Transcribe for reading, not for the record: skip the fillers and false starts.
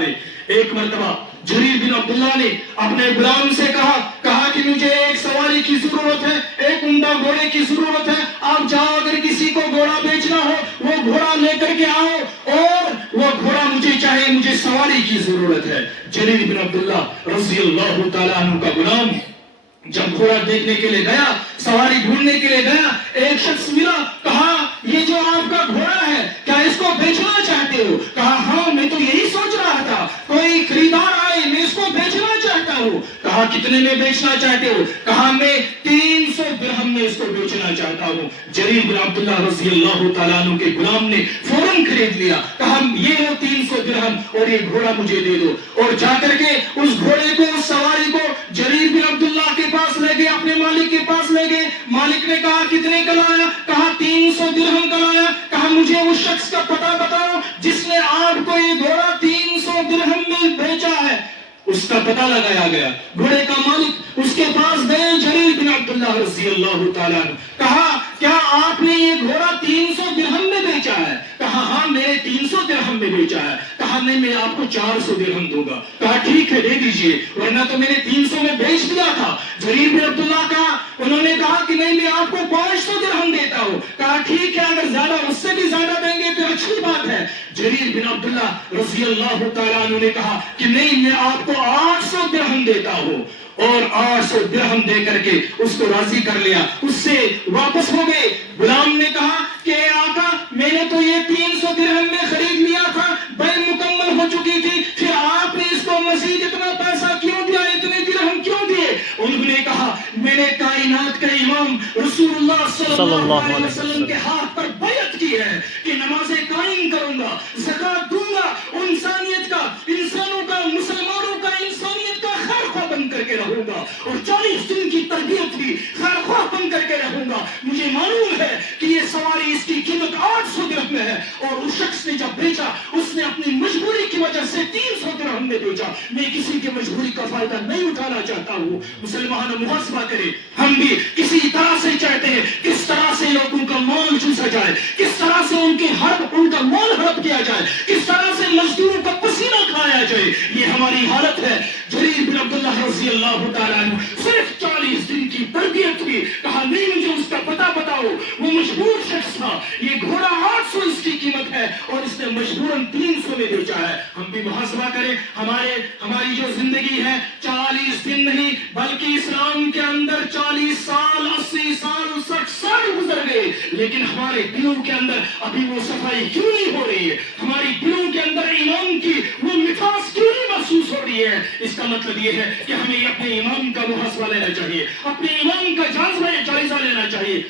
دے. ایک مرتبہ جریر بن عبداللہ نے اپنے غلام سے کہا کہ مجھے ایک سواری کی ضرورت ہے, ایک عمدہ گھوڑے کی ضرورت ہے, آپ جاؤ اگر کسی کو گھوڑا بیچنا ہو وہ گھوڑا لے کر کے آؤ, اور وہ گھوڑا مجھے چاہیے, مجھے سواری کی ضرورت ہے. جریر بن عبداللہ رضی اللہ تعالیٰ عنہ کا غلام جب گھوڑا دیکھنے کے لیے گیا, سواری ڈھونڈنے کے لیے گیا, ایک شخص ملا, کہا یہ جو آپ کا گھوڑا ہے کیا اس کو بیچنا چاہتے ہو؟ کہا ہاں میں تو یہی سوچ رہا تھا, کوئی خریدار آئے میں اس کو بیچنا چاہتا ہوں. کہا کتنے میں بیچنا چاہتے ہو؟ کہا میں 300 درہم میں اس کو بیچنا چاہتا ہوں. جریر بن عبداللہ رضی اللہ تعالیٰ عنہ کے غلام نے فوراً خرید لیا, کہا یہ ہو 300 درہم اور یہ گھوڑا مجھے دے دو. اور جا کر کے اس گھوڑے کو, اس سواری کو جریر بن عبداللہ کے پاس لے گئے, اپنے مالک کے پاس لے گئے. مالک نے کہا کتنے کا لایا؟ کہا 300 درہم کا لایا. کہا مجھے اس شخص کا پتہ بتاؤ جس نے آپ کو یہ گھوڑا 300 درہم میں بیچا ہے. اس کا پتہ لگایا گیا, گھوڑے کا مالک اس کے پاس گئے, جریر بن عبداللہ رضی اللہ تعالیٰ عنہ, کہا کیا آپ نے یہ گھوڑا 300 درہم میں بیچا ہے؟ کہا ہاں میں نے 300 درہم میں بیچا ہے. کہا نہیں میں آپ کو 400 درہم دوں گا. کہا ٹھیک ہے دے دیجئے, ورنہ تو میں نے 300 میں بیچ دیا تھا. جریر بن عبداللہ کا انہوں نے کہا کہ نہیں میں آپ کو 500 درہم دیتا ہوں. کہا ٹھیک ہے اگر زیادہ اس سے بھی زیادہ دیں گے تو اچھی بات ہے. جریر بن عبداللہ رضی اللہ تعالیٰ عنہ نے کہا کہ نہیں میں آپ کو 800 درہم دیتا ہوں, اور 800 درہم دے کر کے اس کو راضی کر لیا. اس سے واپس ہو گئے. غلام نے کہا کہ اے آقا میں نے تو یہ 300 درہم میں خرید لیا تھا, بے مکمل ہو چکی تھی, پھر آپ نے اس کو مزید اتنا پیسہ کیوں دیا, اتنے درہم کیوں دیے؟ انہوں نے کہا میں نے کائنات کے امام رسول اللہ صلی اللہ علیہ وسلم کے ہاتھ پر بیعت کی ہے کہ نمازیں قائم کروں گا, زکات دوں گا, انسانیت کا, انسانوں کا, مسلمانوں کا, انسانیت کا خیر خواہ بن کر کے رہوں گا, اور 40 دن کی تربیت بھی خیر خواہ بن کر کے رہوں گا. مجھے معلوم ہے کہ یہ سواری اس کی قیمت 800 درہم میں ہے, اور اس شخص نے جب بیچا اس نے اپنی مجبوری کی وجہ سے 300 درہم میں بیچا. میں کسی کی مجبوری کا فائدہ نہیں اٹھانا چاہتا ہوں. مسلمان محاسبہ کرے, ہم بھی کسی طرح سے چاہتے ہیں کس طرح سے لوگوں کا مال چوسا جائے, کس طرح سے ان کا مال ہڑپ کیا جائے, کس طرح سے مزدوروں کا پسینہ کھایا جائے. یہ ہماری حالت ہے. جریر بن عبداللہ رضی اللہ تعالیٰ عنہ صرف 40 دن کی تربیت کی. کہا نہیں مجھے اس کا پتہ بتاؤ. وہ مجبور شخص تھا, یہ گھوڑا 800 اس کی قیمت ہے اور اس نے مجبوراً 300 میں بیچا ہے. ہم بھی محاسبہ کریں, ہماری جو زندگی ہے 40 دن نہیں بلکہ اسلام کے اندر 40 سال, 80 سال, 60 سال گزر گئے, لیکن ہمارے دلوں کے اندر ابھی وہ صفائی کیوں نہیں ہو رہی ہے؟ ہماری دلوں کے اندر ایمان کی وہ مٹھاس کیوں نہیں محسوس ہو رہی ہے؟ اس کا مطلب یہ ہے کہ ہمیں اپنے ایمان کا محاسبہ لینا چاہیے, اپنے ایمان کا جائزہ لینا چاہیے.